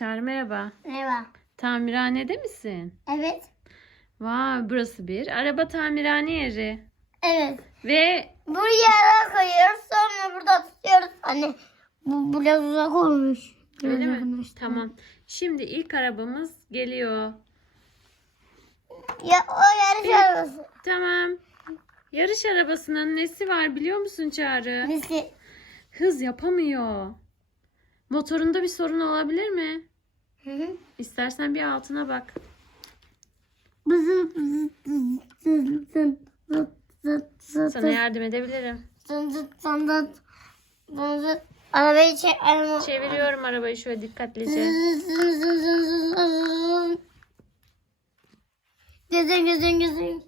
Çağrı merhaba. Merhaba. Tamirhanede misin? Evet. Vay burası bir araba tamirhane yeri. Evet. Ve Buraya koyuyoruz sonra burada tutuyoruz. Anne bu biraz uzak olmuş. öyle Biraz mi? yakınlaştı. Tamam. Şimdi ilk arabamız geliyor. Ya o yarış arabası. Tamam. Yarış arabasının nesi var biliyor musun Çağrı? Nesi? Hız yapamıyor. Motorunda bir sorun olabilir mi? Hı hı. İstersen bir altına bak. Bızı bızı zıt zıt Sana yardım edebilirim. zıt zıt zıt zıt zıt zıt. Arabayı çek. Araba. Çeviriyorum arabayı şöyle dikkatlice. Gözün gözün gözün.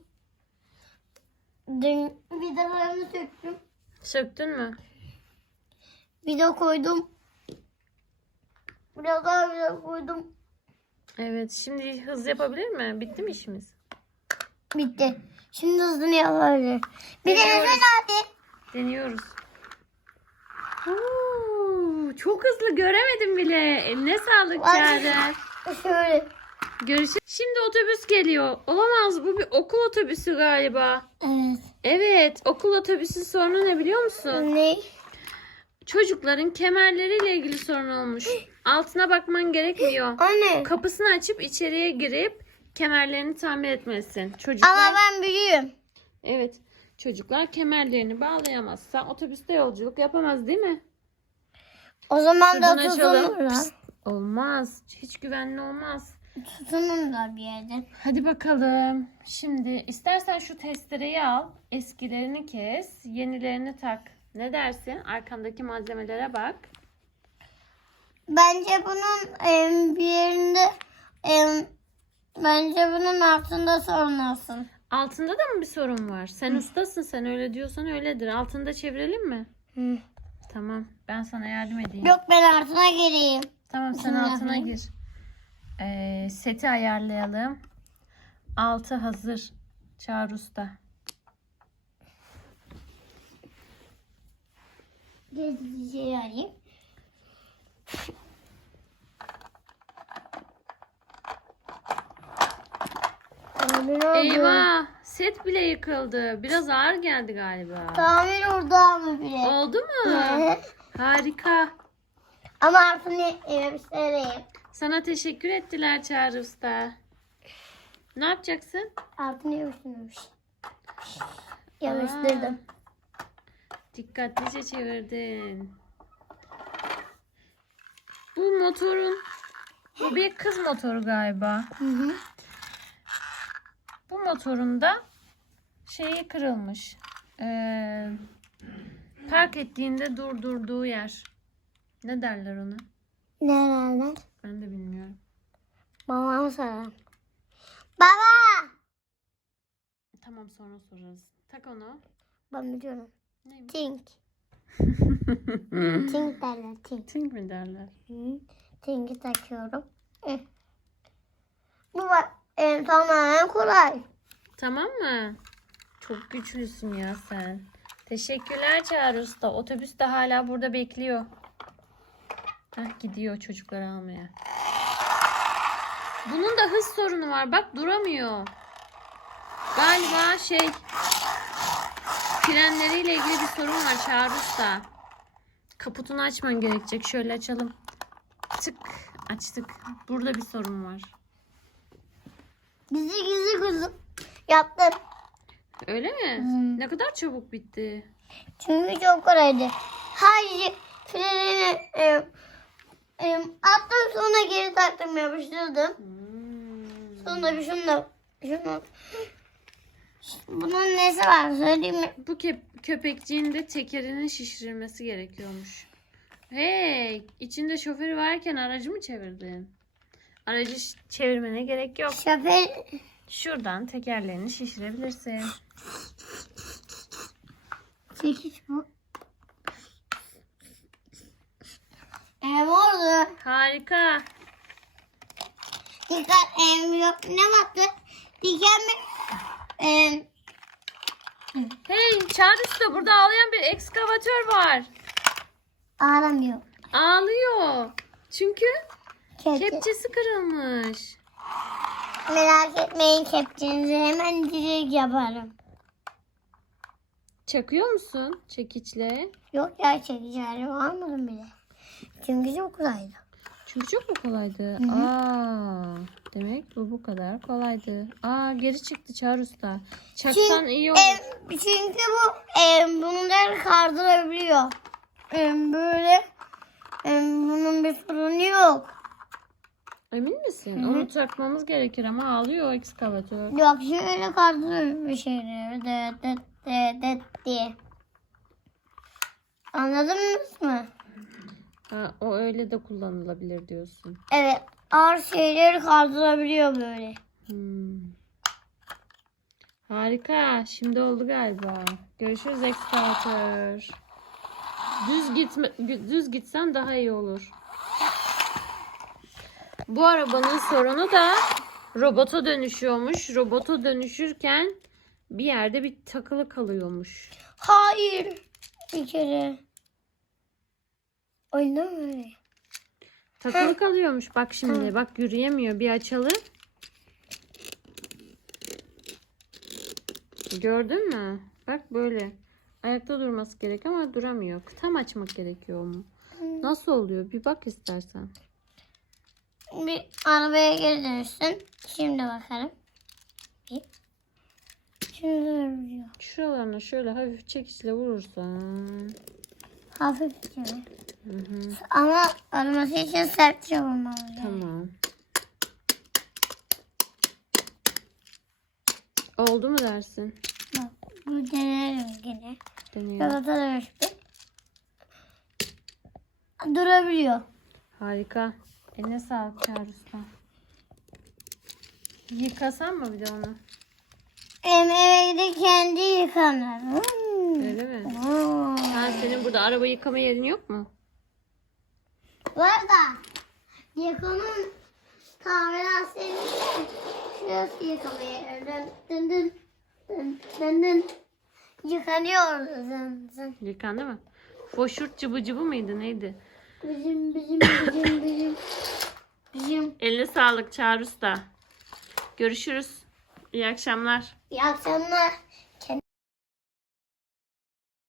Dün vidalarını söktüm. Söktün mü? Vida koydum. Biraz daha vida koydum. Evet. Şimdi hız yapabilir mi? Bitti mi işimiz? Bitti. Şimdi hızını yapabilir. Bir de Deniyoruz. neden abi? Deniyoruz. Oo, çok hızlı göremedim bile. Eline sağlık Ay. Çağrı. Şöyle. Görüşürüz. Şimdi otobüs geliyor. Olamaz bu bir okul otobüsü galiba. Evet. Evet okul otobüsü sorunu ne biliyor musun? Ne? Çocukların kemerleriyle ilgili sorun olmuş. Altına bakman gerekmiyor. Anne. Kapısını açıp içeriye girip kemerlerini tamir etmelisin. Çocuklar Ama ben büyüğüm. Evet. Çocuklar kemerlerini bağlayamazsa otobüste yolculuk yapamaz değil mi? O zaman da Şuradan tutunurlar. Olmaz. Hiç güvenli olmaz. Tutunurlar bir yerden. Hadi bakalım. Şimdi istersen şu testereyi al. Eskilerini kes. Yenilerini tak. Ne dersin? Arkandaki malzemelere bak. Bence bunun em, bir yerinde em, bence bunun altında sorun olsun. Altında da mı bir sorun var? Sen ustasın. Sen öyle diyorsan öyledir. Altında çevirelim mi? Hı. Tamam. Ben sana yardım edeyim. Yok ben altına gireyim. Tamam sen Şunu altına yapayım. gir. Ee, seti ayarlayalım. Altı hazır. Çağrı Usta. Şey arayayım. Tamir oldu. Eyvah! Set bile yıkıldı. Biraz ağır geldi galiba. Tamir oldu ama bile. Oldu mu? Evet. Harika. Ama altını yemişlereyim. Sana teşekkür ettiler Çağrı Usta. Ne yapacaksın? Altını yemişlermiş. Yemiştirdim. Dikkatlice çevirdin. Bu motorun bu bir kız motoru galiba. Hı hı. Bu motorun da şeyi kırılmış. Ee, park ettiğinde durdurduğu yer. Ne derler ona? Nereler? Ben de bilmiyorum. Babam sorar. Baba! Tamam sonra sorarız. Tak onu. Ben biliyorum. Neymiş? Tink. Tink derler. Tink. Tink mi derler? Hı. Tink'i takıyorum. Eh. Bu var. E, tamamen kolay. Tamam mı? Çok güçlüsün ya sen. Teşekkürler Çağrı Usta. Otobüs de hala burada bekliyor. Heh, gidiyor çocukları almaya. Bunun da hız sorunu var. Bak duramıyor. Galiba şey frenleriyle ilgili bir sorun var Çağrı Usta. Kaputunu açman gerekecek. Şöyle açalım. Tık açtık. Burada bir sorun var. Bizi gizli kuzum. Yaptım. Öyle mi? Hmm. Ne kadar çabuk bitti. Çünkü çok kolaydı. Hayır. Frenini e, e, attım sonra geri taktım yapıştırdım. Hmm. Sonra bir şunu şunu bunun nesi var söyleyeyim mi? Bu kep- köpekçiğin de tekerinin şişirilmesi gerekiyormuş. Hey, içinde şoförü varken aracı mı çevirdin? Aracı çevirmene gerek yok. Şoför Şuradan tekerlerini şişirebilirsin. çekiş bu. E, ne oldu? Harika. Dikkat em yok ne baktı? Diken mi? Em, Hey, Çağrı Usta burada ağlayan bir ekskavatör var. ağlamıyor. Ağlıyor. Çünkü Kepçe. Kepçesi kırılmış. Merak etmeyin kepçenizi hemen direkt yaparım. Çakıyor musun çekiçle? Yok ya çekeceğim almadım bile. Çünkü çok kolaydı. Çünkü çok mu kolaydı? Hı hı. Aa, demek bu bu kadar kolaydı. Aa geri çıktı Çağrı Usta. Çaksan iyi olur. E, çünkü bu e, bunları kaldırabiliyor. E, böyle e, bunun bir sorunu yok. Emin misin? Onu takmamız gerekir ama ağlıyor o ekskavatör. Yok şöyle kaldırıyor bir şeyleri. De, de, de, de, diye. Anladınız mı? Ha, o öyle de kullanılabilir diyorsun. Evet. Ağır şeyleri kaldırabiliyor böyle. Hmm. Harika. Şimdi oldu galiba. Görüşürüz ekskavatör. Düz gitme, düz gitsen daha iyi olur. Bu arabanın sorunu da robota dönüşüyormuş. Robota dönüşürken bir yerde bir takılı kalıyormuş. Hayır. Bir kere. Oyunda mı öyle? Takılı kalıyormuş. Bak şimdi. Bak yürüyemiyor. Bir açalım. Gördün mü? Bak böyle. Ayakta durması gerek ama duramıyor. Tam açmak gerekiyor mu? Nasıl oluyor? Bir bak istersen. Bir arabaya geri dönüşsün. Şimdi bakalım. Bir. Şimdi duruyor. Şuralarına şöyle hafif çekiçle vurursan. Hafifçe. Hı hı, Ama arabası için sertçe vurmalı. tamam. Oldu mu dersin? Bak bu denerim yine. Deniyor. Robota dönüştü. Durabiliyor. Harika. Eline sağlık Çağrı Usta. Yıkasan mı bir de onu? Em eve gidip kendi yıkanır. Hmm. Öyle mi? Oo. Ha, senin burada araba yıkama yerin yok mu? Var da yakanın kamerasını şurası yıkamaya dın dın dın dın dın dın yıkanıyor dın dın. Yıkandı mı? Foşurt cıbı cıbı mıydı neydi? Bizim bizim bizim bizim bizim Eline sağlık Çağrı Usta. Görüşürüz. İyi akşamlar. iyi akşamlar.